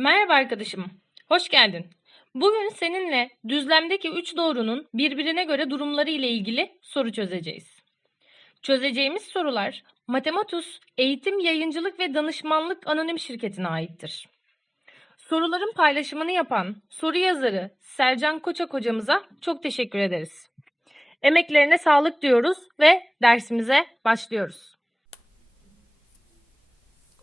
Merhaba arkadaşım, hoş geldin. Bugün seninle düzlemdeki 3 doğrunun birbirine göre durumları ile ilgili soru çözeceğiz. Çözeceğimiz sorular Matematus Eğitim Yayıncılık ve Danışmanlık Anonim Şirketi'ne aittir. Soruların paylaşımını yapan soru yazarı Sercan Koçak hocamıza çok teşekkür ederiz. Emeklerine sağlık diyoruz ve dersimize başlıyoruz.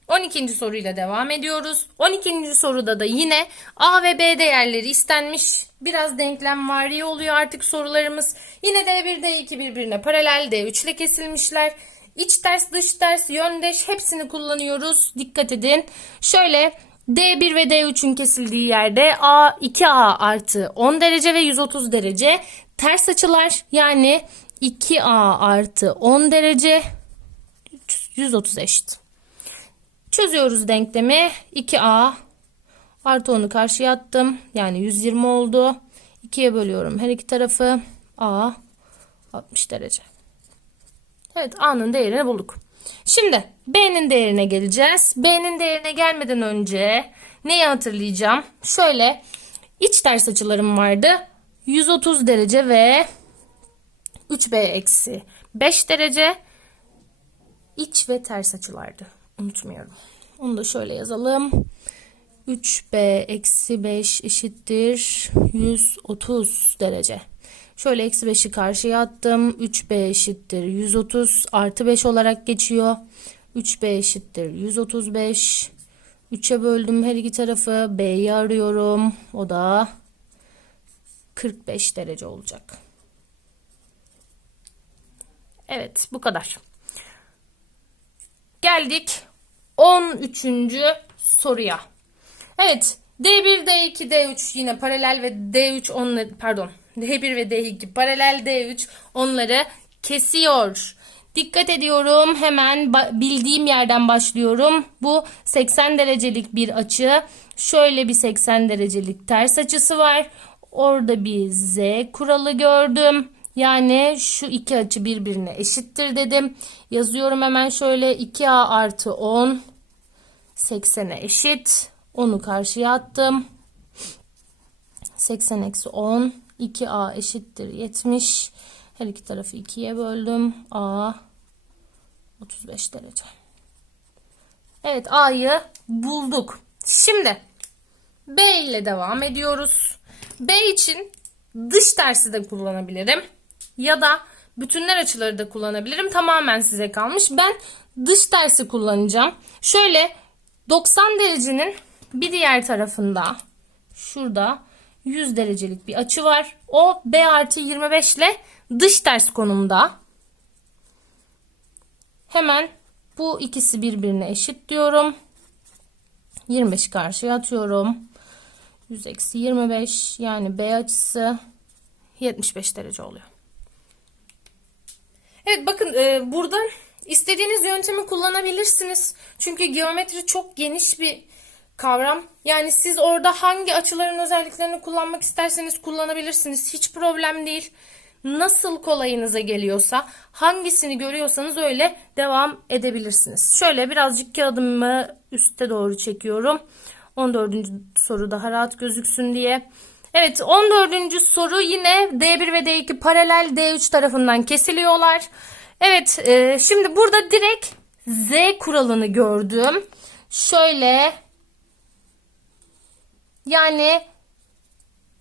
12. soruyla devam ediyoruz. 12. soruda da yine A ve B değerleri istenmiş. Biraz denklem vari oluyor artık sorularımız. Yine D1, D2 birbirine paralel, D3 ile kesilmişler. İç ters, dış ters, yöndeş hepsini kullanıyoruz. Dikkat edin. Şöyle D1 ve D3'ün kesildiği yerde A 2A artı 10 derece ve 130 derece. Ters açılar yani 2A artı 10 derece 130 eşit. Çözüyoruz denklemi. 2a artı 10'u karşıya attım. Yani 120 oldu. 2'ye bölüyorum her iki tarafı. a 60 derece. Evet a'nın değerini bulduk. Şimdi b'nin değerine geleceğiz. b'nin değerine gelmeden önce neyi hatırlayacağım? Şöyle iç ters açılarım vardı. 130 derece ve 3b eksi 5 derece iç ve ters açılardı. Unutmuyorum. Onu da şöyle yazalım. 3b eksi 5 eşittir 130 derece. Şöyle eksi 5'i karşıya attım. 3b eşittir 130 artı 5 olarak geçiyor. 3b eşittir 135. 3'e böldüm her iki tarafı. b'yi arıyorum. O da 45 derece olacak. Evet bu kadar. Geldik 13. soruya. Evet D1, D2, D3 yine paralel ve D3 onları pardon D1 ve D2 paralel D3 onları kesiyor. Dikkat ediyorum hemen bildiğim yerden başlıyorum. Bu 80 derecelik bir açı. Şöyle bir 80 derecelik ters açısı var. Orada bir Z kuralı gördüm. Yani şu iki açı birbirine eşittir dedim. Yazıyorum hemen şöyle 2a artı 10 80'e eşit. 10'u karşıya attım. 80 eksi 10 2a eşittir 70. Her iki tarafı 2'ye böldüm. a 35 derece. Evet a'yı bulduk. Şimdi b ile devam ediyoruz. b için dış tersi de kullanabilirim ya da bütünler açıları da kullanabilirim. Tamamen size kalmış. Ben dış tersi kullanacağım. Şöyle 90 derecenin bir diğer tarafında şurada 100 derecelik bir açı var. O B artı 25 ile dış ters konumda. Hemen bu ikisi birbirine eşit diyorum. 25 karşıya atıyorum. 100 eksi 25 yani B açısı 75 derece oluyor. Evet bakın e, buradan istediğiniz yöntemi kullanabilirsiniz. Çünkü geometri çok geniş bir kavram. Yani siz orada hangi açıların özelliklerini kullanmak isterseniz kullanabilirsiniz. Hiç problem değil. Nasıl kolayınıza geliyorsa, hangisini görüyorsanız öyle devam edebilirsiniz. Şöyle birazcık kağıdımı üste doğru çekiyorum. 14. soru daha rahat gözüksün diye. Evet 14. soru yine D1 ve D2 paralel D3 tarafından kesiliyorlar. Evet e, şimdi burada direkt Z kuralını gördüm. Şöyle yani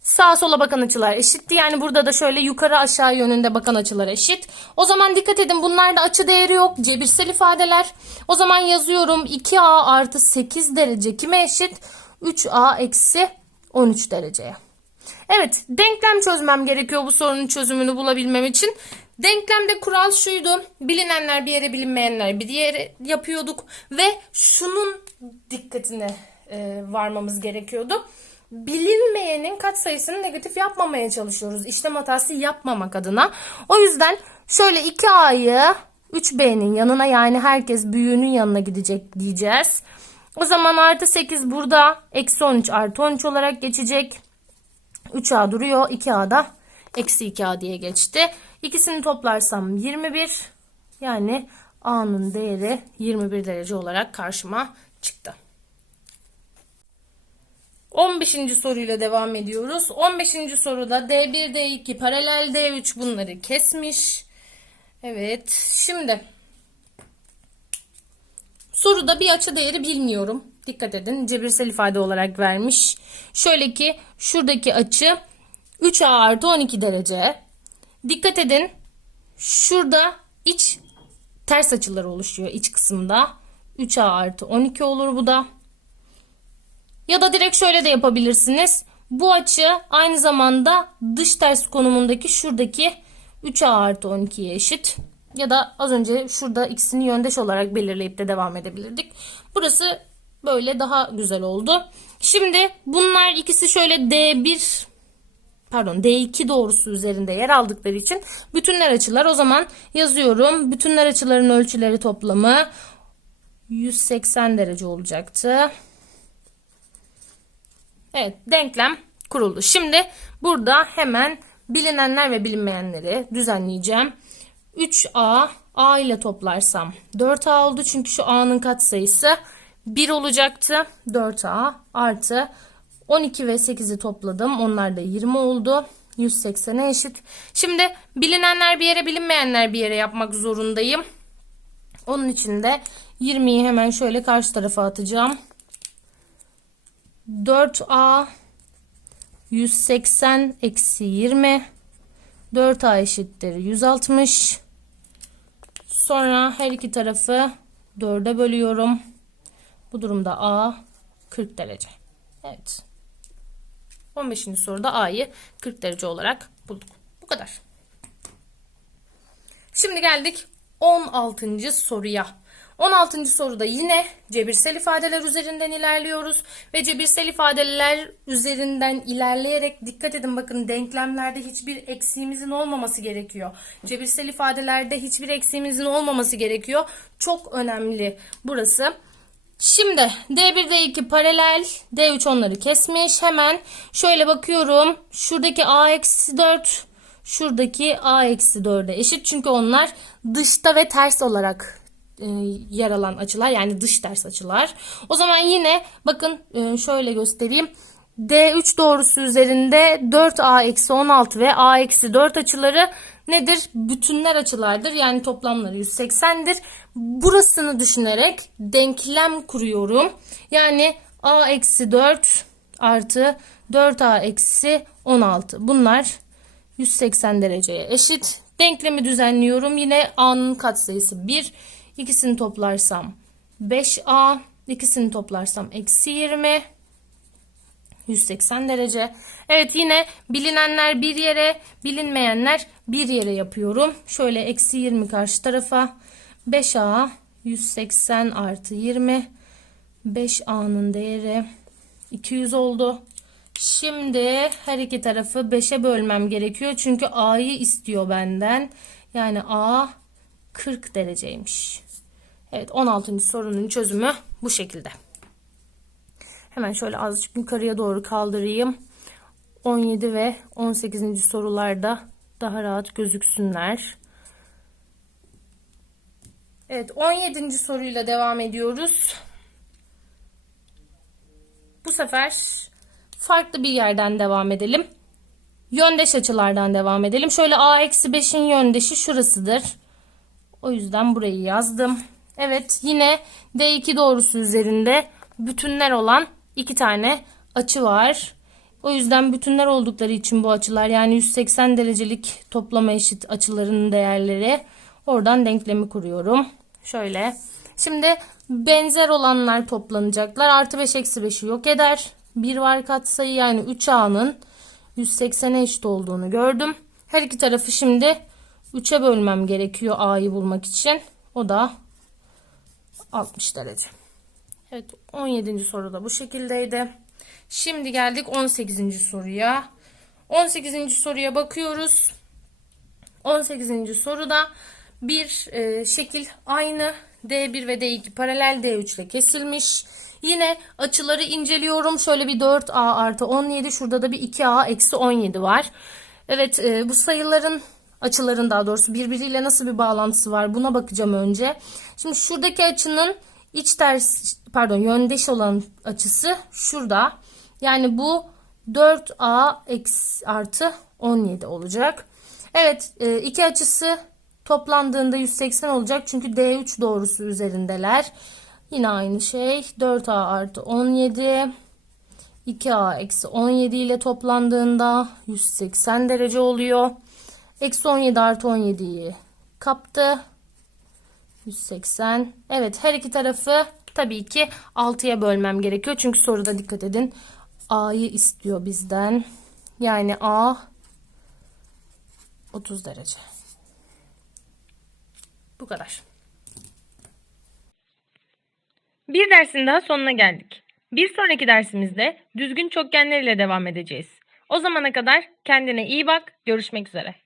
sağa sola bakan açılar eşitti. Yani burada da şöyle yukarı aşağı yönünde bakan açılar eşit. O zaman dikkat edin bunlarda açı değeri yok. Cebirsel ifadeler. O zaman yazıyorum 2A artı 8 derece kime eşit? 3A eksi 13 dereceye. Evet denklem çözmem gerekiyor bu sorunun çözümünü bulabilmem için. Denklemde kural şuydu. Bilinenler bir yere bilinmeyenler bir yere yapıyorduk. Ve şunun dikkatine e, varmamız gerekiyordu. Bilinmeyenin katsayısını negatif yapmamaya çalışıyoruz. İşlem hatası yapmamak adına. O yüzden şöyle 2A'yı 3B'nin yanına yani herkes büyüğünün yanına gidecek diyeceğiz. O zaman artı 8 burada eksi 13 artı 13 olarak geçecek. 3A duruyor. 2A da eksi 2A diye geçti. İkisini toplarsam 21. Yani A'nın değeri 21 derece olarak karşıma çıktı. 15. soruyla devam ediyoruz. 15. soruda D1, D2 paralel D3 bunları kesmiş. Evet. Şimdi soruda bir açı değeri bilmiyorum. Dikkat edin. Cebirsel ifade olarak vermiş. Şöyle ki şuradaki açı 3A artı 12 derece. Dikkat edin. Şurada iç ters açılar oluşuyor iç kısımda. 3A artı 12 olur bu da. Ya da direkt şöyle de yapabilirsiniz. Bu açı aynı zamanda dış ters konumundaki şuradaki 3A artı 12'ye eşit. Ya da az önce şurada ikisini yöndeş olarak belirleyip de devam edebilirdik. Burası böyle daha güzel oldu. Şimdi bunlar ikisi şöyle D1 pardon D2 doğrusu üzerinde yer aldıkları için bütünler açılar. O zaman yazıyorum. Bütünler açıların ölçüleri toplamı 180 derece olacaktı. Evet denklem kuruldu. Şimdi burada hemen bilinenler ve bilinmeyenleri düzenleyeceğim. 3A A ile toplarsam 4A oldu. Çünkü şu A'nın katsayısı 1 olacaktı. 4A artı 12 ve 8'i topladım. Onlar da 20 oldu. 180'e eşit. Şimdi bilinenler bir yere bilinmeyenler bir yere yapmak zorundayım. Onun için de 20'yi hemen şöyle karşı tarafa atacağım. 4A 180 eksi 20 4A eşittir 160 sonra her iki tarafı 4'e bölüyorum bu durumda A 40 derece evet 15. soruda A'yı 40 derece olarak bulduk bu kadar şimdi geldik 16. soruya 16. soruda yine cebirsel ifadeler üzerinden ilerliyoruz ve cebirsel ifadeler üzerinden ilerleyerek dikkat edin bakın denklemlerde hiçbir eksiğimizin olmaması gerekiyor. Cebirsel ifadelerde hiçbir eksiğimizin olmaması gerekiyor. Çok önemli burası. Şimdi D1 D2 paralel D3 onları kesmiş. Hemen şöyle bakıyorum. Şuradaki A eksi 4 şuradaki A eksi 4'e eşit. Çünkü onlar dışta ve ters olarak e, yer alan açılar yani dış ters açılar. O zaman yine bakın e, şöyle göstereyim. D3 doğrusu üzerinde 4A-16 ve A-4 açıları nedir? Bütünler açılardır. Yani toplamları 180'dir. Burasını düşünerek denklem kuruyorum. Yani A-4 artı 4A-16 bunlar 180 dereceye eşit. Denklemi düzenliyorum. Yine A'nın katsayısı 1. İkisini toplarsam 5A. ikisini toplarsam eksi 20. 180 derece. Evet yine bilinenler bir yere, bilinmeyenler bir yere yapıyorum. Şöyle eksi 20 karşı tarafa. 5A 180 artı 20. 5A'nın değeri 200 oldu. Şimdi her iki tarafı 5'e bölmem gerekiyor. Çünkü A'yı istiyor benden. Yani A 40 dereceymiş. Evet 16. sorunun çözümü bu şekilde. Hemen şöyle azıcık yukarıya doğru kaldırayım. 17 ve 18. sorularda daha rahat gözüksünler. Evet 17. soruyla devam ediyoruz. Bu sefer farklı bir yerden devam edelim. Yöndeş açılardan devam edelim. Şöyle a-5'in yöndeşi şurasıdır. O yüzden burayı yazdım. Evet yine D2 doğrusu üzerinde bütünler olan iki tane açı var. O yüzden bütünler oldukları için bu açılar yani 180 derecelik toplama eşit açıların değerleri oradan denklemi kuruyorum. Şöyle. Şimdi benzer olanlar toplanacaklar. Artı 5 eksi 5'i yok eder. Bir var katsayı yani 3A'nın 180'e eşit olduğunu gördüm. Her iki tarafı şimdi 3'e bölmem gerekiyor A'yı bulmak için. O da 60 derece. Evet 17. soruda bu şekildeydi. Şimdi geldik 18. soruya. 18. soruya bakıyoruz. 18. soruda bir e, şekil aynı D1 ve D2 paralel D3 ile kesilmiş. Yine açıları inceliyorum. Şöyle bir 4A artı 17 şurada da bir 2A eksi 17 var. Evet e, bu sayıların açıların daha doğrusu birbiriyle nasıl bir bağlantısı var buna bakacağım önce. Şimdi şuradaki açının iç ters pardon yöndeş olan açısı şurada. Yani bu 4A eksi artı 17 olacak. Evet e, iki açısı toplandığında 180 olacak. Çünkü D3 doğrusu üzerindeler. Yine aynı şey. 4A artı 17. 2A eksi 17 ile toplandığında 180 derece oluyor. Eksi 17 artı 17'yi kaptı. 180. Evet her iki tarafı tabii ki 6'ya bölmem gerekiyor. Çünkü soruda dikkat edin. A'yı istiyor bizden. Yani A 30 derece. Bu kadar. Bir dersin daha sonuna geldik. Bir sonraki dersimizde düzgün çokgenler ile devam edeceğiz. O zamana kadar kendine iyi bak. Görüşmek üzere.